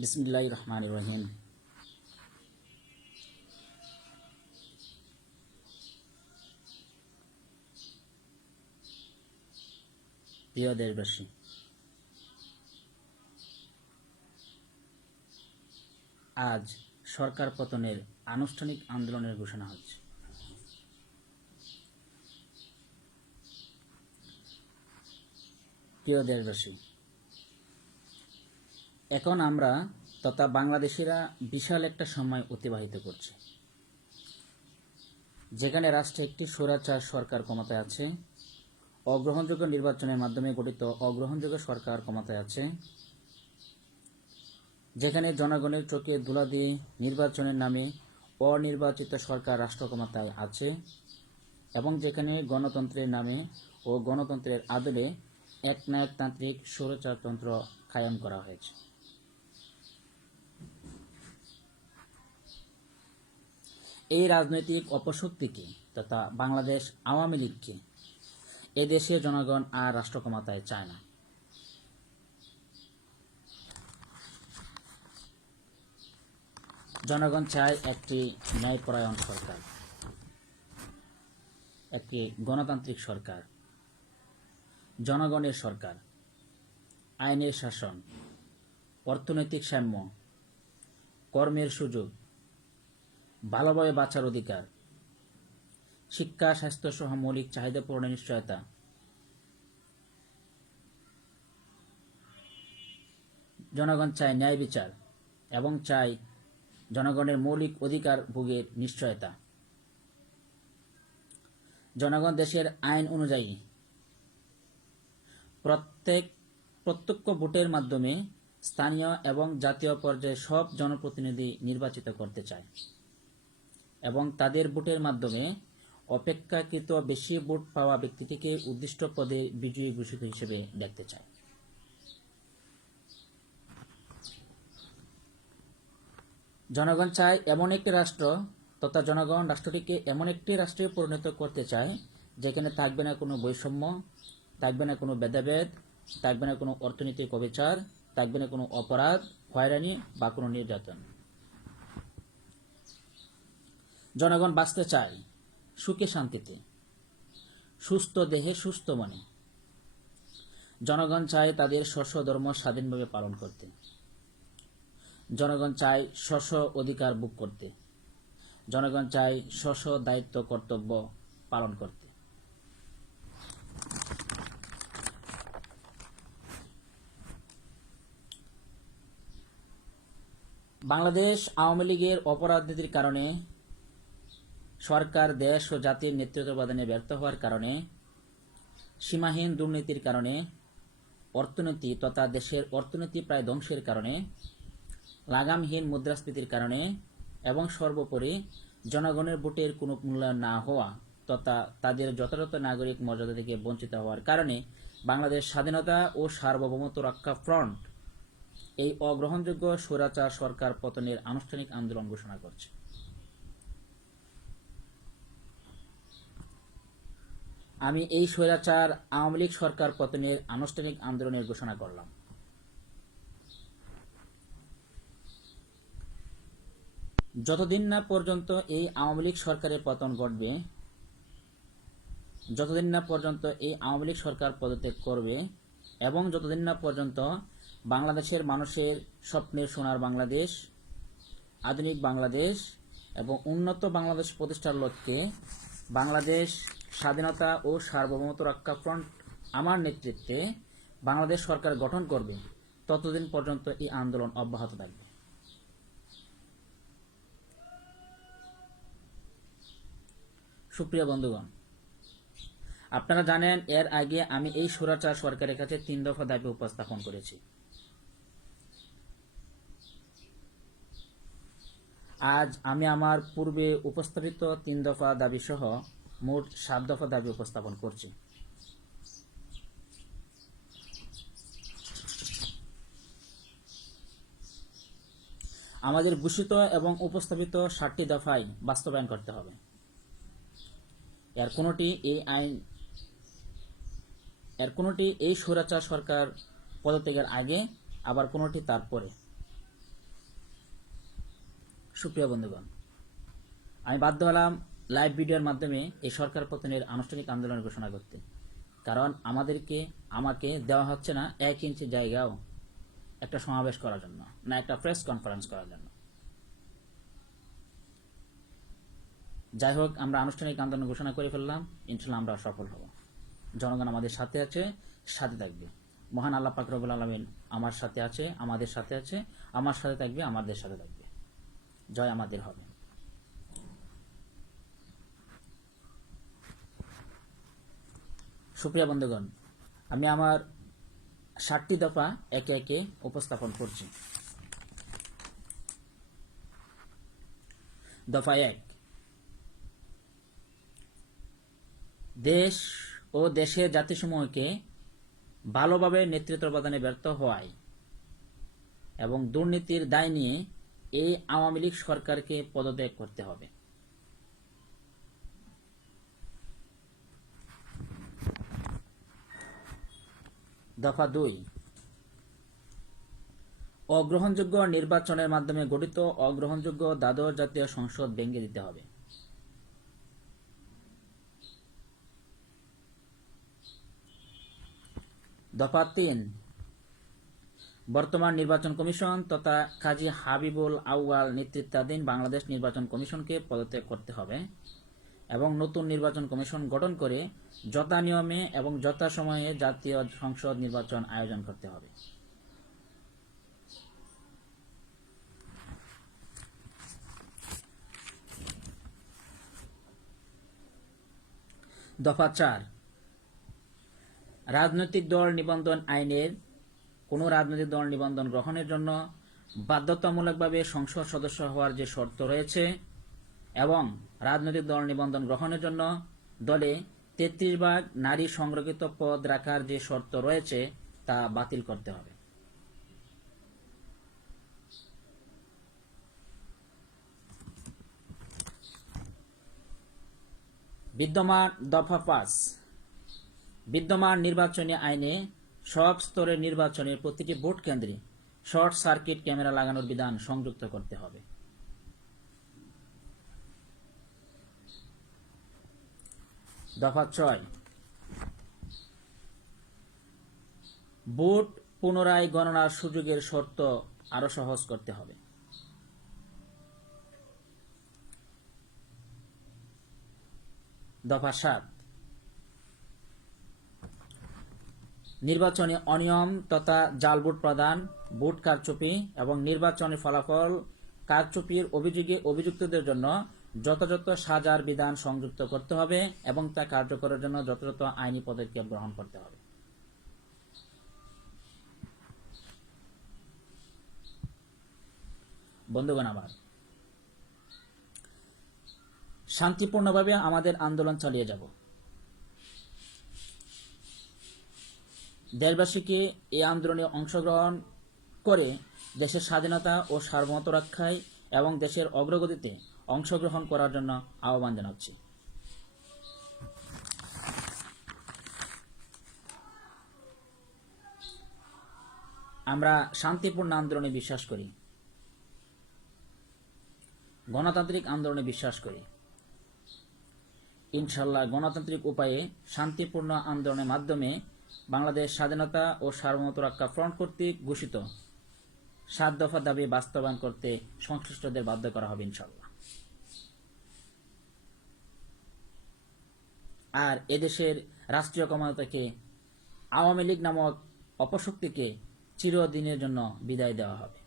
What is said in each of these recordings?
বিসমিল্লাহির রহমানির রহিম। প্রিয় দেশবাসী, আজ সরকার পতনের আনুষ্ঠানিক আন্দোলনের ঘোষণা হচ্ছে। প্রিয় দেশবাসী, এখন আমরা তথা বাংলাদেশিরা বিশাল একটা সময় অতিবাহিত করছি, যেখানে রাষ্ট্রে একটি স্বৈরাচার সরকার ক্ষমতায় আছে, অগ্রহণযোগ্য নির্বাচনের মাধ্যমে গঠিত অগ্রহণযোগ্য সরকার ক্ষমতায় আছে, যেখানে জনগণের চোখে ধুলা দিয়ে নির্বাচনের নামে অনির্বাচিত সরকার রাষ্ট্র ক্ষমতায় আছে, এবং যেখানে গণতন্ত্রের নামে ও গণতন্ত্রের আদলে একনায়কতান্ত্রিক স্বৈরাচারতন্ত্র কায়েম করা হয়েছে। এই রাজনৈতিক অপশক্তিকে তথা বাংলাদেশ আওয়ামী লীগকে এদেশে জনগণ আর রাষ্ট্র ক্ষমতায় চায় না। জনগণ চায় একটি ন্যায়পরায়ণ সরকার, একটি গণতান্ত্রিক সরকার, জনগণের সরকার, আইনের শাসন, অর্থনৈতিক সাম্য, কর্মের সুযোগ, ভালোভাবে বাঁচার অধিকার, শিক্ষা, স্বাস্থ্য সহ মৌলিক চাহিদা পূরণের নিশ্চয়তা, জনগণ চায় ন্যায় বিচার এবং চায় জনগণের মৌলিক অধিকার ভোগের নিশ্চয়তা। জনগণ দেশের আইন অনুযায়ী প্রত্যক্ষ ভোটের মাধ্যমে স্থানীয় এবং জাতীয় পর্যায়ে সব জনপ্রতিনিধি নির্বাচিত করতে চায় এবং তাদের ভোটের মাধ্যমে অপেক্ষাকৃত বেশি ভোট পাওয়া ব্যক্তিটিকে উদ্দিষ্ট পদে বিজয়ী ঘোষিত হিসেবে দেখতে চায়। জনগণ চায় এমন একটি রাষ্ট্র তথা জনগণ রাষ্ট্রটিকে এমন একটি রাষ্ট্রে পরিণত করতে চায় যেখানে থাকবে না কোনো বৈষম্য, থাকবে না কোনো ভেদাভেদ, থাকবে না কোনো অর্থনৈতিক অবিচার, থাকবে না কোনো অপরাধ, হয়রানি বা কোনো নির্যাতন। জনগণ বাঁচতে চায় সুখে শান্তিতে, সুস্থ দেহে সুস্থ মনে। জনগণ চায় তাদের স্ব ধর্ম স্বাধীনভাবে পালন করতে। জনগণ চায় স্ব অধিকার ভোগ করতে। জনগণ চায় স্ব দায়িত্ব কর্তব্য পালন করতে। বাংলাদেশ আওয়ামী লীগের অপরাজনীতির কারণে, সরকার দেশ ও জাতির নেতৃত্ব প্রদানে ব্যর্থ হওয়ার কারণে, সীমাহীন দুর্নীতির কারণে, অর্থনীতি তথা দেশের অর্থনীতি প্রায় ধ্বংসের কারণে, লাগামহীন মুদ্রাস্ফীতির কারণে এবং সর্বোপরি জনগণের ভোটের কোনো মূল্যায়ন না হওয়া তথা তাদের যথাযথ নাগরিক মর্যাদা থেকে বঞ্চিত হওয়ার কারণে বাংলাদেশ স্বাধীনতা ও সার্বভৌমত্ব রক্ষা ফ্রন্ট এই অগ্রহণযোগ্য স্বৈরাচার সরকার পতনের আনুষ্ঠানিক আন্দোলন ঘোষণা করছে। আমি এই স্বৈরাচার আওয়ামী লীগ সরকার পতনের আনুষ্ঠানিক আন্দোলনের ঘোষণা করলাম। যতদিন না পর্যন্ত এই আওয়ামী লীগ সরকারের পতন ঘটবে, যতদিন না পর্যন্ত এই আওয়ামী লীগ সরকার পদত্যাগ করবে এবং যতদিন না পর্যন্ত বাংলাদেশের মানুষের স্বপ্নের সোনার বাংলাদেশ, আধুনিক বাংলাদেশ এবং উন্নত বাংলাদেশ প্রতিষ্ঠার লক্ষ্যে বাংলাদেশ স্বাধীনতা ও সার্বভৌমত্ব রক্ষা ফ্রন্ট আমার নেতৃত্বে বাংলাদেশ সরকার গঠন করবে, ততদিন পর্যন্ত এই আন্দোলন অব্যাহত থাকবে। সুপ্রিয় বন্ধুগণ, আপনারা জানেন এর আগে আমি এই স্বৈরাচার সরকারের কাছে 3 দফা দাবি উপস্থাপন করেছি। আজ আমি আমার পূর্বে উপস্থাপিত 3 দফা দাবি সহ মোট 7 দফা দাবি উপস্থাপন করছি। আমাদের ঘোষিত এবং উপস্থাপিত 7টি দফাই বাস্তবায়ন করতে হবে। এর কোনোটি এই স্বৈরাচার সরকার পদত্যাগের আগে, আবার কোনোটি তারপরে। সুপ্রিয় বন্ধুগণ, আমি বাধ্য হলাম লাইভ ভিডিওর মাধ্যমে এই সরকার পতনের আনুষ্ঠানিক আন্দোলন ঘোষণা করতে, কারণ আমাকে দেওয়া হচ্ছে না 1 ইঞ্চি জায়গাও একটা সমাবেশ করার জন্য, না একটা প্রেস কনফারেন্স করার জন্য। যাই হোক, আমরা আনুষ্ঠানিক আন্দোলন ঘোষণা করে ফেললাম, ইনশাল্লাহ আমরা সফল হব। জনগণ আমাদের সাথে আছে, সাথে থাকবে। মহান আল্লাহ পাক রব্বুল আলামিন আমার সাথে আছে, আমাদের সাথে আছে, আমার সাথে থাকবে, আমাদের সাথে থাকবে। জয় আমাদের হবে। সুপ্রিয় বন্ধুগণ, আমি আমার 7টি দফা একে একে উপস্থাপন করছি। দফা 1, দেশ ও দেশের জাতিসমূহকে ভালোভাবে নেতৃত্ব প্রদানে ব্যর্থ হওয়ায় এবং দুর্নীতির দায় নিয়ে এই আওয়ামী লীগ সরকারকে পদত্যাগ করতে হবে। দফা 2, অগ্রহণযোগ্য নির্বাচনের মাধ্যমে গঠিত অগ্রহণযোগ্য দ্বাদশ জাতীয় সংসদ ভেঙে দিতে হবে। দফা 3, বর্তমান নির্বাচন কমিশন তথা কাজী হাবিবুল আউয়াল নেতৃত্বাধীন বাংলাদেশ নির্বাচন কমিশনকে পদত্যাগ করতে হবে এবং নতুন নির্বাচন কমিশন গঠন করে যথানিয়মে এবং যথাসময়ে জাতীয় সংসদ নির্বাচন আয়োজন করতে হবে। দফা 4, রাজনৈতিক দল নিবন্ধন আইনের কোনো রাজনৈতিক দল নিবন্ধন গ্রহণের জন্য বাধ্যতামূলকভাবে সংসদ সদস্য হওয়ার যে শর্ত রয়েছে এবং রাজনৈতিক দল নিবন্ধন গ্রহণের জন্য দলে 33 নারী সংরক্ষিত পদ রাখার যে শর্ত রয়েছে তা বাতিল করতে হবে। বিদ্যমান দফা 5, বিদ্যমান নির্বাচনী আইনে সব স্তরের নির্বাচনের প্রতিটি ভোট কেন্দ্রে শর্ট সার্কিট ক্যামেরা লাগানোর বিধান সংযুক্ত করতে হবে। দফা 6, ভোট পুনরায় গণনার সুযোগের শর্ত আরো সহজ করতে হবে। দফা 7, নির্বাচনে অনিয়ম তথা জাল ভোট প্রদান, ভোট কারচুপি এবং নির্বাচনের ফলাফল কারচুপির অভিযোগে অভিযুক্তদের জন্য যথাযথ সাজার বিধান সংযুক্ত করতে হবে এবং তা কার্যকরের জন্য যথাযথ আইনি পদক্ষেপ গ্রহণ করতে হবে। বন্ধুগণ আমার, শান্তিপূর্ণভাবে আমাদের আন্দোলন চালিয়ে যাব। দেশবাসীকে এই আন্দোলনে অংশগ্রহণ করে দেশের স্বাধীনতা ও সার্বভৌমত্ব রক্ষায় এবং দেশের অগ্রগতিতে অংশগ্রহণ করার জন্য আহ্বান জানাচ্ছি। আমরা শান্তিপূর্ণ আন্দোলনে বিশ্বাস করি, গণতান্ত্রিক আন্দোলনে বিশ্বাস করি। ইনশাল্লাহ গণতান্ত্রিক উপায়ে শান্তিপূর্ণ আন্দোলনের মাধ্যমে বাংলাদেশ স্বাধীনতা ও সার্বভৌমত্ব রক্ষা ফ্রন্ট কর্তৃক ঘোষিত 7 দফা দাবি বাস্তবায়ন করতে সংশ্লিষ্টদের বাধ্য করা হবে ইনশাল্লাহ। আর এদেশের রাষ্ট্রীয় ক্ষমতাকে, আওয়ামী লীগ নামক অপশক্তিকে চিরদিনের জন্য বিদায় দেওয়া হবে।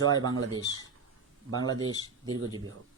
জয় বাংলাদেশ, বাংলাদেশ দীর্ঘজীবী হোক।